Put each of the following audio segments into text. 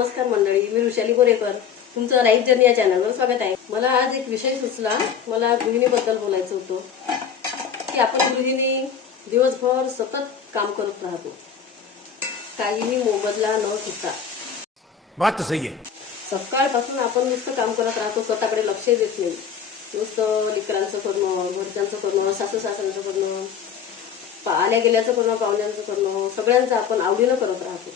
नमस्कार मंडळी मी ऋषाली गोरेकर तुमचं लाईफ जर्नी या चॅनलवर स्वागत आहे. मला आज एक विषय सुचला. मला गृहिणीबद्दल बोलायचं होतं. की आपण गृहिणी दिवसभर सतत काम करत राहतो. काहीही मोबदला न घेता. बात सही है सकाळपासून आपण नुसतं काम करत राहतो स्वतःकडे लक्ष देत नाही. नुसतं लेकरांचं करणं घरच्यांचं करणं सासू सासऱ्यांचं करणं आल्या गेल्याचं करणं पाहुण्यांचं करणं सगळ्यांचं आपण आवडीनं करत राहतो.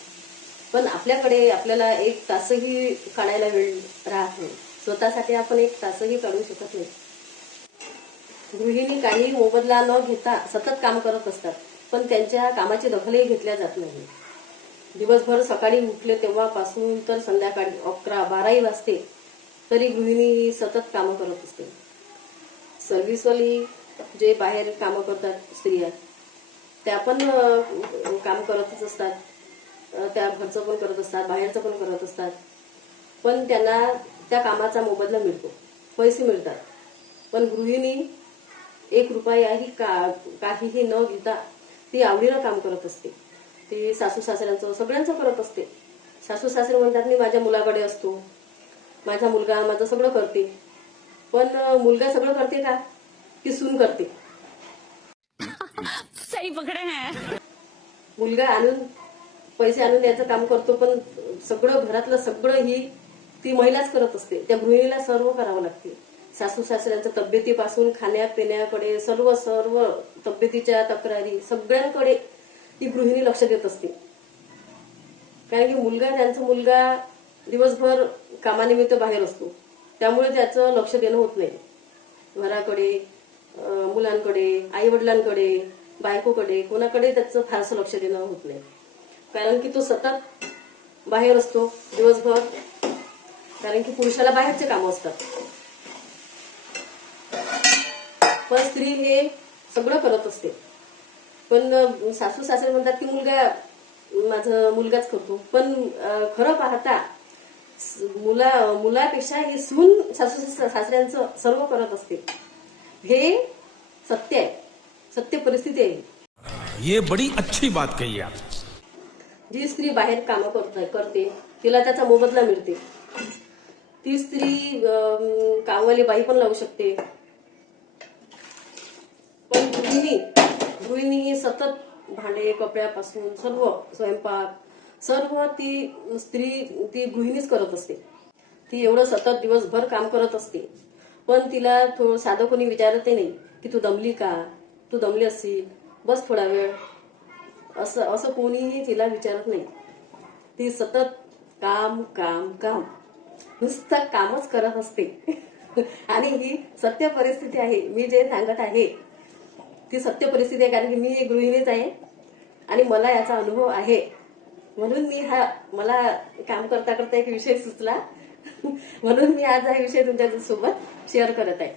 पण आपल्याकडे आपल्याला एक तासही काढायला वेळ राहत नाही. स्वतःसाठी आपण एक तासही काढू शकत नाही. गृहिणी काही मोबदला न घेता सतत काम करत असतात पण त्यांच्या कामाची दखलही घेतल्या जात नाही. दिवसभर सकाळी उठले तेव्हापासून तर संध्याकाळी अकरा बाराही वाजते तरी गृहिणी ही सतत कामं करत असते. सर्व्हिसवाली जे बाहेर कामं करतात स्त्रिया त्या पण काम करतच असतात. त्या घरचं पण करत असतात बाहेरचं पण करत असतात. पण त्यांना त्या कामाचा मोबदला मिळतो. पैसे मिळतात. पण गृहिणी एक रुपयाही का काहीही न घेता ती आवडीनं काम करत असते. ती सासू सासऱ्यांचं सगळ्यांचं करत असते. सासू सासरे म्हणतात मी माझ्या मुलाकडे असतो. माझा मुलगा माझं सगळं करते. पण मुलगा सगळं करते का? ती सून करते? सही पकड़े मुलगा आणून पैसे आणून द्यायचं काम करतो पण सगळं घरातलं सगळं ही ती महिलाच करत असते. त्या गृहिणीला सर्व करावं लागते. सासू सासऱ्यांच्या तब्येतीपासून खाण्यापिण्याकडे सर्व सर्व तब्येतीच्या तक्रारी सगळ्यांकडे ती गृहिणी लक्ष देत असते. कारण की मुलगा त्यांचा मुलगा दिवसभर कामानिमित्त बाहेर असतो त्यामुळे त्याचं लक्ष देणं होत नाही. घराकडे मुलांकडे आई वडिलांकडे बायकोकडे कोणाकडे त्याचं फारसं लक्ष देणं होत नाही. कारण की तो सतत बाहेर असतो दिवसभर. कारण की पुरुषाला बाहेरचे कामं असतात. पण स्त्री हे सगळं करत असते. पण सासू सासरे म्हणतात की मुलगा माझा मुलगाच करतो. पण खरं पाहता मुला मुलापेक्षा हे सून सासू सासऱ्यांचं सर्व करत असते. हे सत्य आहे. सत्य परिस्थिती आहे. ये बड़ी अच्छी बात कही आप। जी स्त्री बाहेर कामं करते करते तिला त्याचा मोबदला मिळते. ती स्त्री कामवाली बाई पण लावू शकते. पण गृहिणी गृहिणी ही सतत भांडे कपड्यापासून सर्व स्वयंपाक सर्व ती स्त्री ती गृहिणीच करत असते. ती एवढं सतत दिवसभर काम करत असते. पण तिला थोडं साधं कोणी विचारते नाही की तू दमली का? तू दमली असशील? बस थोडा वेळ. असं असं कोणीही तिला विचारत नाही. ती सतत काम काम काम. नुसतं कामच करत असते. आणि ही सत्य परिस्थिती आहे. मी जे सांगत आहे ती सत्य परिस्थिती आहे कारण की मी गृहिणीच आहे. आणि मला याचा अनुभव आहे. म्हणून मी हा मला काम करता करता एक विषय सुचला. म्हणून मी आज हा विषय तुमच्यासोबत शेअर करत आहे.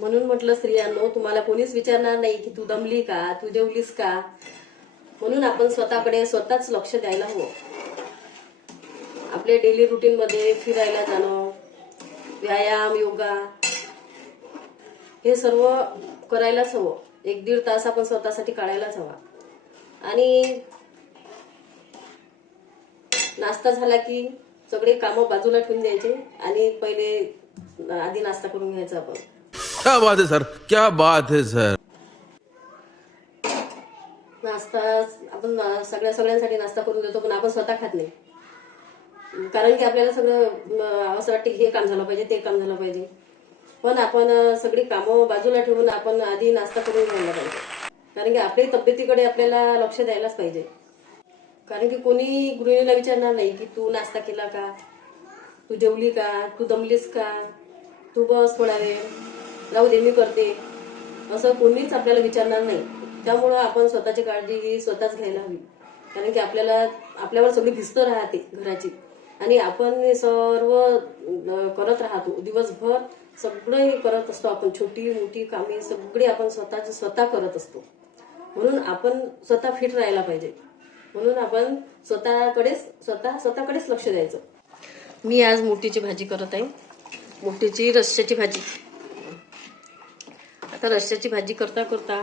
म्हणून म्हटलं स्त्रियांनो तुम्हाला कोणीच विचारणार नाही की तू दमली का? तू जेवलीस का? म्हणून आपण स्वतःकडे स्वतःच लक्ष द्यायला हवं. आपले डेली रुटीन मध्ये फिरायला जाणं व्यायाम योगा हे सर्व करायलाच हवं. एक दीड तास आपण स्वतःसाठी काढायलाच हवा. आणि नाश्ता झाला की सगळे कामं बाजूला ठेवून द्यायचे आणि पहिले आधी नाश्ता करून घ्यायचा आपण. क्या बात है सर क्या बात है सर नाश्ता आपण सगळ्या सगळ्यांसाठी नाश्ता करून देतो पण आपण स्वतः खात नाही. कारण की आपल्याला सगळं असं वाटते हे काम झालं पाहिजे ते काम झालं पाहिजे. पण आपण सगळी कामं बाजूला ठेवून आपण आधी नाश्ता करून घ्यायला पाहिजे. कारण की आपल्या तब्येतीकडे आपल्याला लक्ष द्यायलाच पाहिजे. कारण की कोणी गृहिणीला विचारणार नाही की तू नाश्ता केला का? तू जेवली का? तू दमलीस का? तू बस थोडा वेळ. राहू दे मी करते. असं कोणीच आपल्याला विचारणार नाही. त्यामुळं आपण स्वतःची काळजी ही स्वतःच घ्यायला हवी. कारण की आपल्याला आपल्यावर सगळी भिस्त राहते घराची. आणि आपण सर्व करत राहतो. दिवसभर सगळं हे करत असतो आपण. छोटी मोठी कामे सगळी आपण स्वतःची स्वतः करत असतो. म्हणून आपण स्वतः फिट राहायला पाहिजे. म्हणून आपण स्वतःकडेच स्वतः स्वतःकडेच लक्ष द्यायचं. मी आज मोठीची भाजी करत आहे. मोठीची रश्श्याची भाजी. आता रश्श्याची भाजी करता करता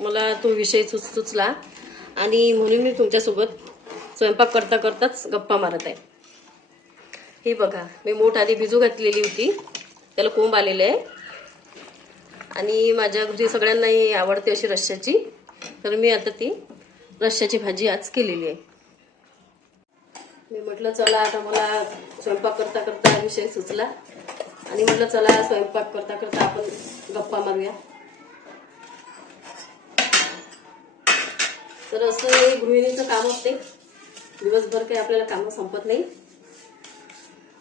मला तो विषय सुच सुचला. आणि म्हणून मी तुमच्यासोबत स्वयंपाक करता करताच गप्पा मारत आहे. ही बघा मी मोठ आधी भिजू घातलेली होती. त्याला कोंब आलेले आहे. आणि माझ्या घरी सगळ्यांनाही आवडते अशी रश्श्याची तर मी आता ती रश्श्याची भाजी आज केलेली आहे. मी म्हटलं चला आता मला स्वयंपाक करता करता विषय सुचला. आणि म्हटलं चला स्वयंपाक करता करता आपण गप्पा मारूया. तर असं हे गृहिणीचं काम असते. दिवसभर काही आपल्याला कामं संपत नाही.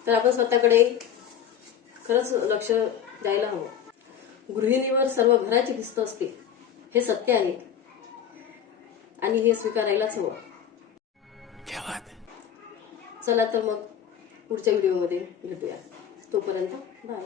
तर आपण स्वतःकडे खरंच लक्ष द्यायला हवं. गृहिणीवर सर्व घराची भिस्त असते. हे सत्य आहे. आणि हे स्वीकारायलाच हवं. चला तर मग पुढच्या व्हिडिओमध्ये भेटूया. तोपर्यंत बाय.